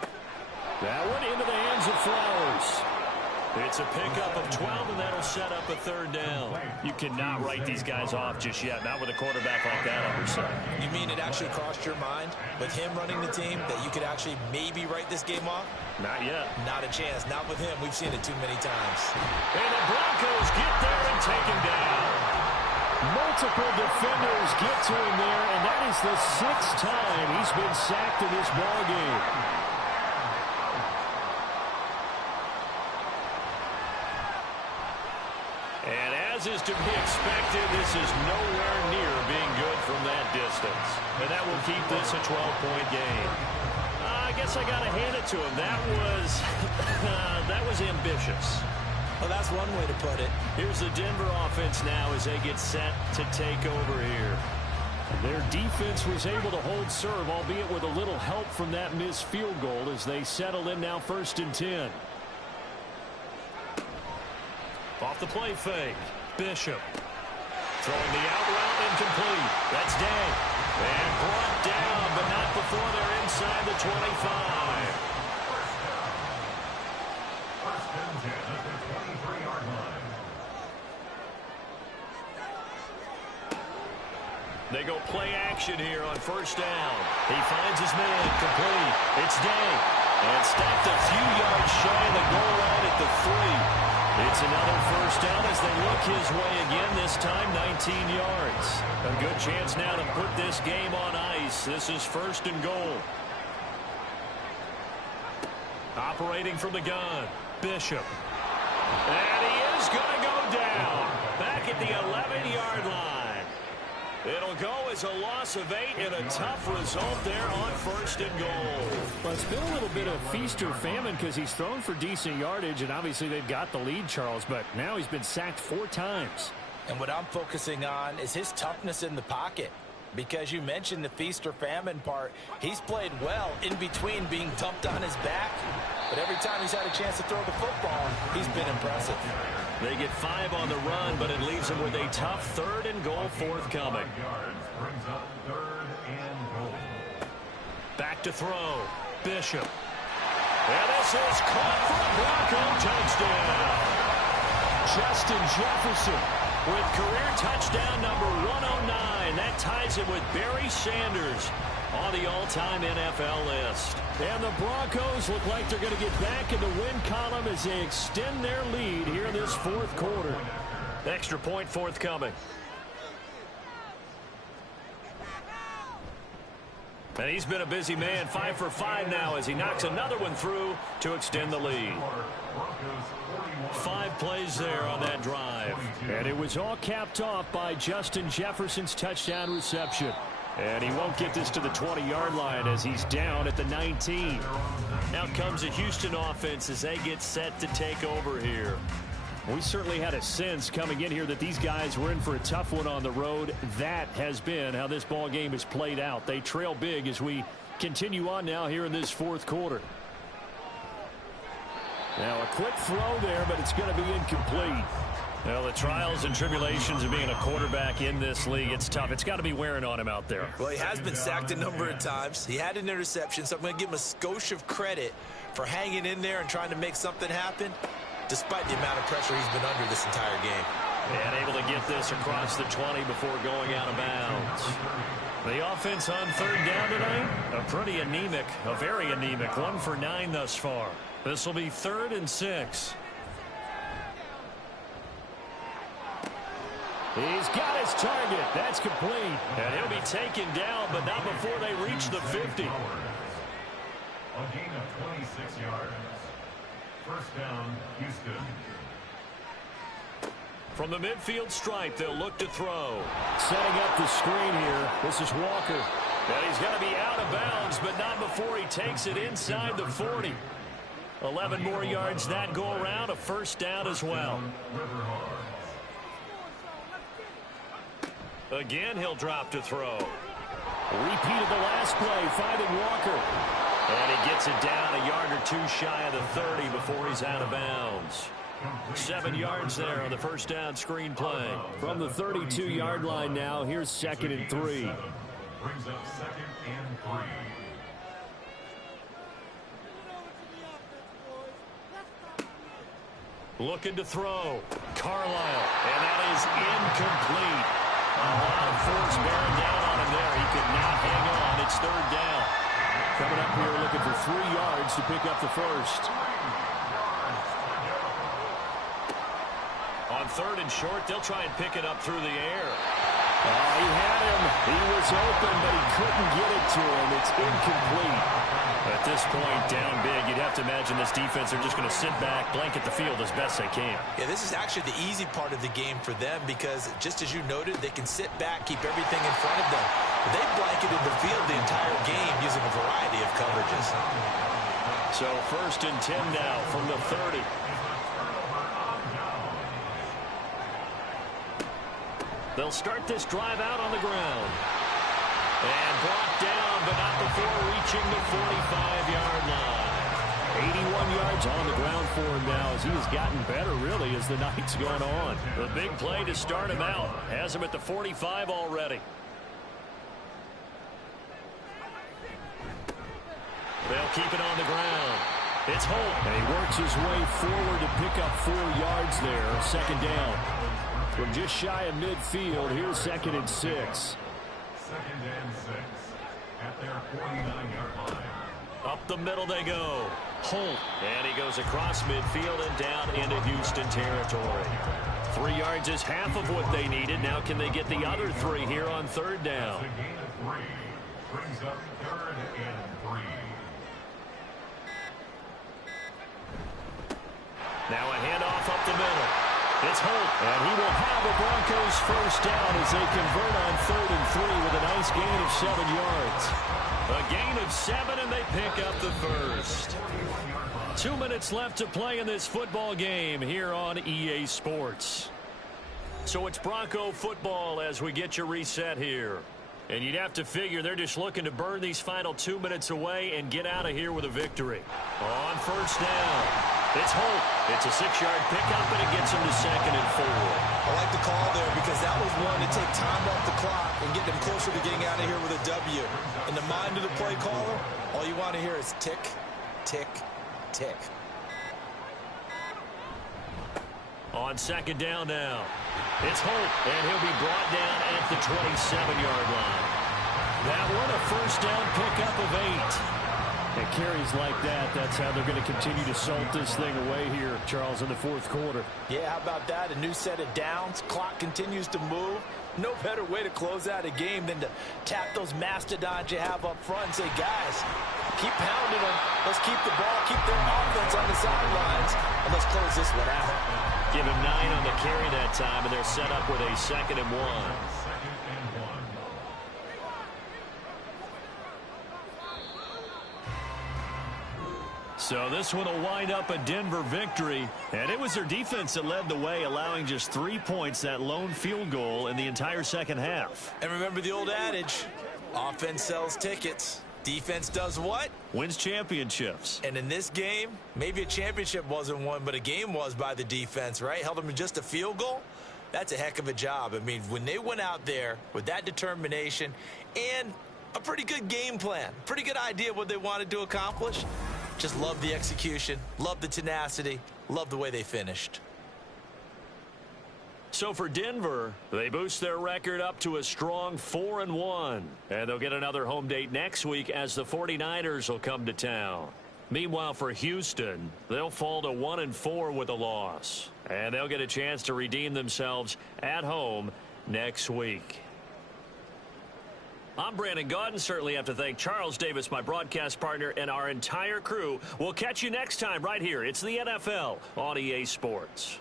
That one into the hands of Flowers. It's a pickup of 12, and that'll set up a 3rd down. You cannot write these guys off just yet, not with a quarterback like that on your side. You mean it actually crossed your mind with him running the team that you could actually maybe write this game off? Not yet. Not a chance. Not with him. We've seen it too many times. And the Broncos get there and take him down. Multiple defenders get to him there, and that is the 6th time he's been sacked in this ball game. And as is to be expected, this is nowhere near being good from that distance. And that will keep this a 12-point game. I guess I got to hand it to him. That was ambitious. Well, that's one way to put it. Here's the Denver offense now as they get set to take over here. Their defense was able to hold serve, albeit with a little help from that missed field goal as they settle in now 1st and 10. Off the play fake. Bishop. Throwing the out route incomplete. That's Day. And brought down, but not before they're inside the 25. First and 10 at the 23-yard line. They go play action here on 1st down. He finds his man complete. It's Day. And stopped a few yards shy of the goal line at the 3. It's another 1st down as they look his way again, this time 19 yards. A good chance now to put this game on ice. This is 1st and goal. Operating from the gun, Bishop. And he is going to go down. Back at the 11-yard line. It'll go is a loss of 8 and a tough result there on 1st and goal. Well, it's been a little bit of feast or famine because he's thrown for decent yardage, and obviously they've got the lead, Charles, but now he's been sacked 4 times. And what I'm focusing on is his toughness in the pocket. Because you mentioned the feast or famine part, he's played well in between being dumped on his back. But every time he's had a chance to throw the football, he's been impressive. They get 5 on the run, but it leaves them with a tough 3rd and goal forthcoming. Brings up 3rd and goal. Back to throw. Bishop. And this is caught for a Bronco touchdown. Justin Jefferson with career touchdown number 109. That ties it with Barry Sanders on the all-time NFL list. And the Broncos look like they're going to get back in the win column as they extend their lead here in this 4th quarter. Extra point forthcoming. And he's been a busy man, 5 for 5 now as he knocks another one through to extend the lead. 5 plays there on that drive. And it was all capped off by Justin Jefferson's touchdown reception. And he won't get this to the 20-yard line as he's down at the 19. Now comes the Houston offense as they get set to take over here. We certainly had a sense coming in here that these guys were in for a tough one on the road. That has been how this ball game has played out. They trail big as we continue on now here in this 4th quarter. Now a quick throw there, but it's going to be incomplete. Well, the trials and tribulations of being a quarterback in this league, it's tough. It's got to be wearing on him out there. Well, he has been sacked a number of times. He had an interception, so I'm going to give him a skosh of credit for hanging in there and trying to make something happen, despite the amount of pressure he's been under this entire game. And able to get this across the 20 before going out of bounds. The offense on 3rd down tonight, a pretty anemic, a very anemic, 1 for 9 thus far. This will be 3rd and 6. He's got his target. That's complete. And he'll be taken down, but not before they reach the 50. A gain of 26 yards. 1st down, Houston. From the midfield stripe, they'll look to throw. Setting up the screen here. This is Walker. And he's going to be out of bounds, but not before he takes it inside the 40. 11 more yards that go around, a 1st down as well. Again, he'll drop to throw. Repeat of the last play, finding Walker. And he gets it down a yard or 2 shy of the 30 before he's out of bounds. 7 yards there on the 1st down screen play. From the 32-yard line now, here's 2nd and 3. Brings up 2nd and 3. Looking to throw. Carlisle. And that is incomplete. A lot of force bearing down on him there. He could not hang on. It's 3rd down. Coming up here looking for 3 yards to pick up the 1st. On 3rd and short, they'll try and pick it up through the air. He had him. He was open, but he couldn't get it to him. It's incomplete. At this point, down big, you'd have to imagine this defense are just going to sit back, blanket the field as best they can. Yeah, this is actually the easy part of the game for them because, just as you noted, they can sit back, keep everything in front of them. They blanketed the field the entire game using a variety of coverages. So 1st and 10 now from the 30. They'll start this drive out on the ground. And brought down, but not before reaching the 45-yard line. 81 yards on the ground for him now as he has gotten better, really, as the night's gone on. The big play to start him out. Has him at the 45 already. They'll keep it on the ground. It's Holt. And he works his way forward to pick up 4 yards there. 2nd down. From just shy of midfield, here's 2nd and 6. 2nd and 6 at their 49-yard line. Up the middle they go. Holt. And he goes across midfield and down into Houston territory. 3 yards is half of what they needed. Now can they get the other 3 here on 3rd down? That's a gain of 3. Brings up 3rd and 3. Now a handoff up the middle. It's Holt. And he will have a Broncos first down as they convert on 3rd and 3 with a nice gain of 7 yards. A gain of 7, and they pick up the first. 2 minutes left to play in this football game here on EA Sports. So it's Bronco football as we get your reset here. And you'd have to figure they're just looking to burn these final 2 minutes away and get out of here with a victory. On first down, it's Holt. It's a 6-yard pickup, and it gets him to 2nd and 4. I like the call there because that was one to take time off the clock and get them closer to getting out of here with a W. In the mind of the play caller, all you want to hear is tick, tick, tick. On 2nd down now, it's Holt, and he'll be brought down at the 27-yard line. That one a first down pickup of 8. And carries like that, that's how they're going to continue to salt this thing away here, Charles, in the 4th quarter. Yeah, how about that? A new set of downs. Clock continues to move. No better way to close out a game than to tap those mastodons you have up front and say, guys, keep pounding them. Let's keep the ball, keep their offense on the sidelines, and let's close this one out. Give him 9 on the carry that time, and they're set up with a 2nd and 1. So this one will wind up a Denver victory, and it was their defense that led the way, allowing just 3 points, that lone field goal in the entire second half. And remember the old adage, offense sells tickets. Defense does what? Wins championships. And in this game, maybe a championship wasn't won, but a game was by the defense, right? Held them to just a field goal. That's a heck of a job. I mean, when they went out there with that determination and a pretty good game plan, pretty good idea what they wanted to accomplish, just love the execution, love the tenacity, love the way they finished. So for Denver, they boost their record up to a strong 4-1. And they'll get another home date next week as the 49ers will come to town. Meanwhile, for Houston, they'll fall to 1-4 with a loss. And they'll get a chance to redeem themselves at home next week. I'm Brandon Gaudin. Certainly have to thank Charles Davis, my broadcast partner, and our entire crew. We'll catch you next time right here. It's the NFL on EA Sports.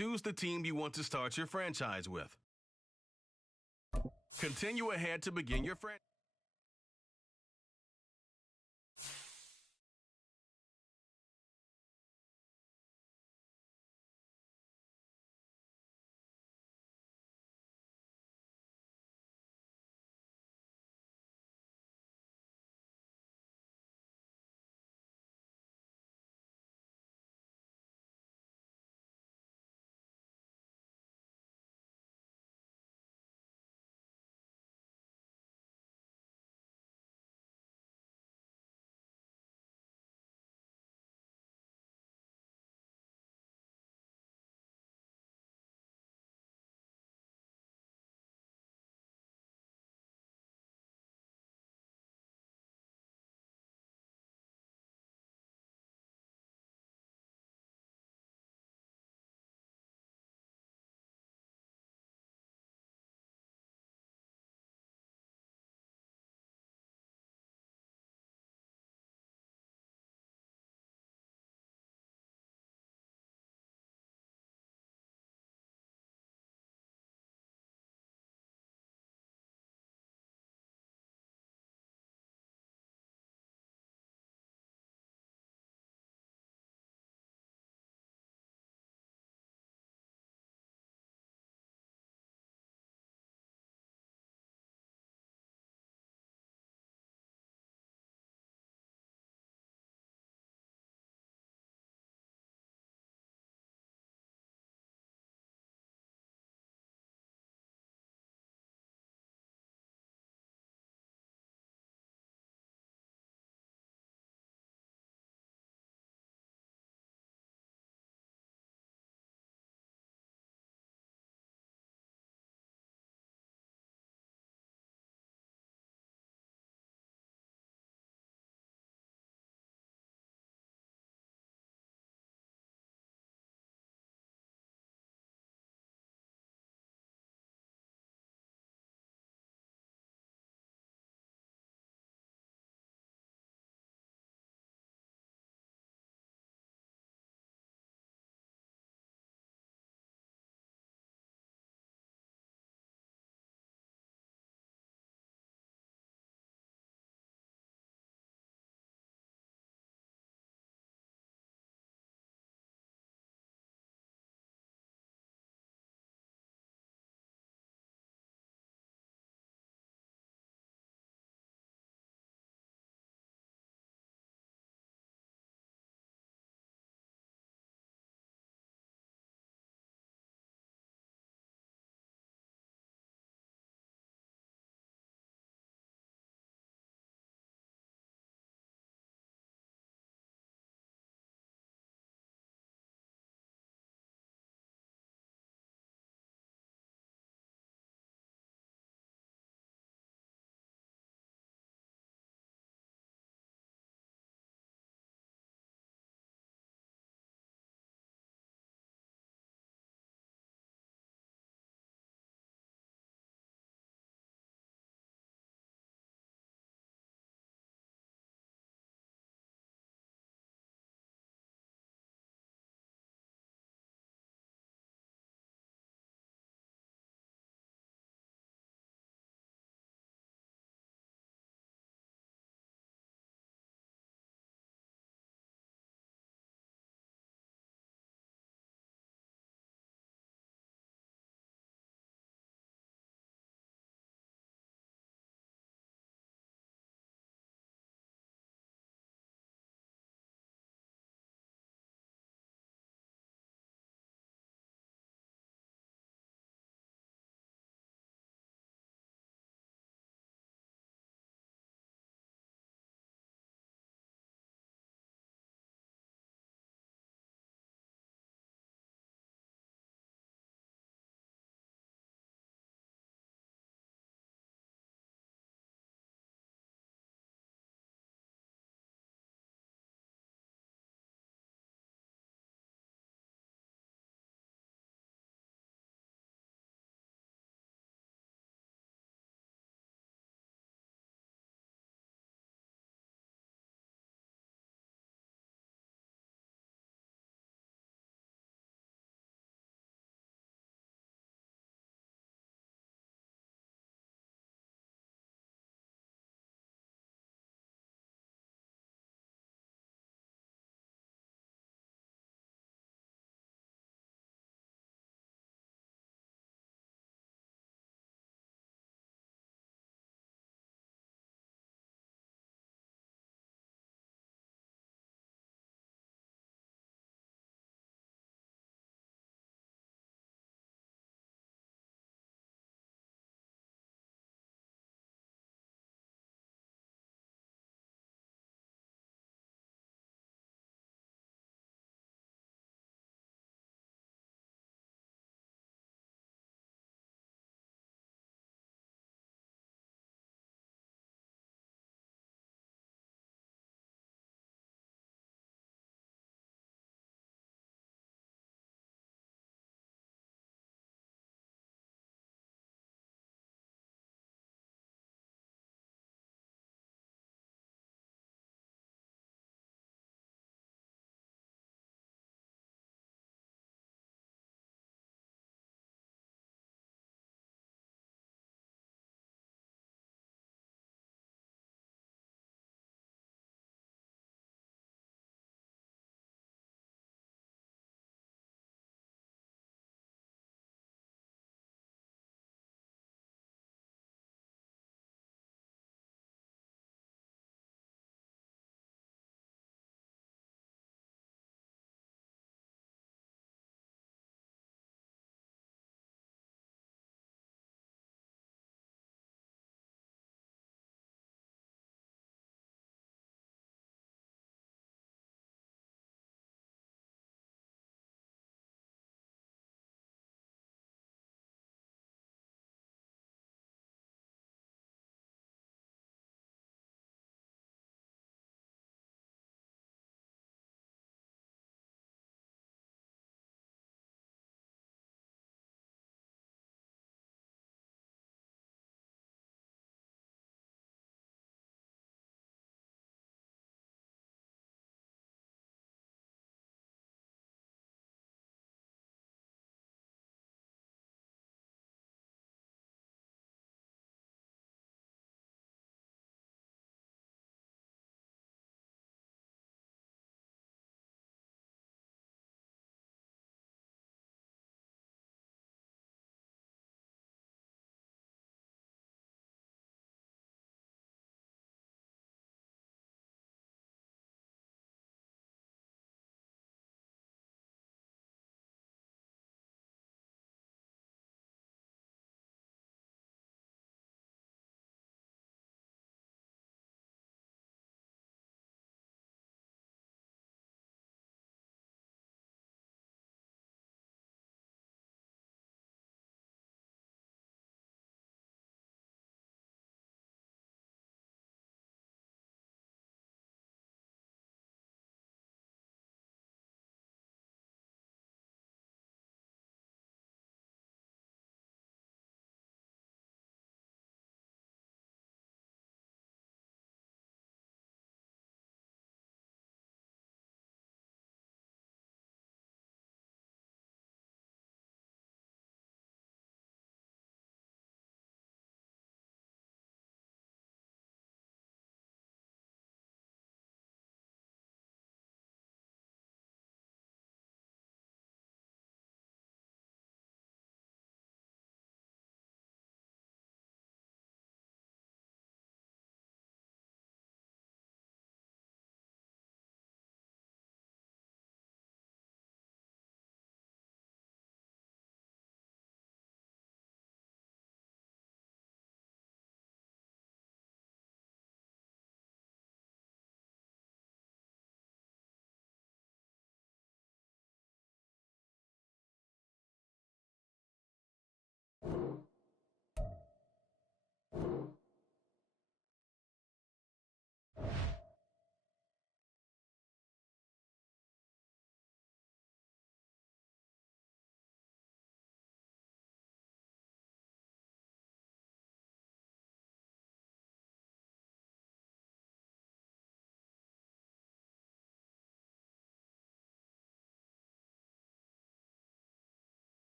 choose the team you want to start your franchise with. Continue ahead to begin your franchise.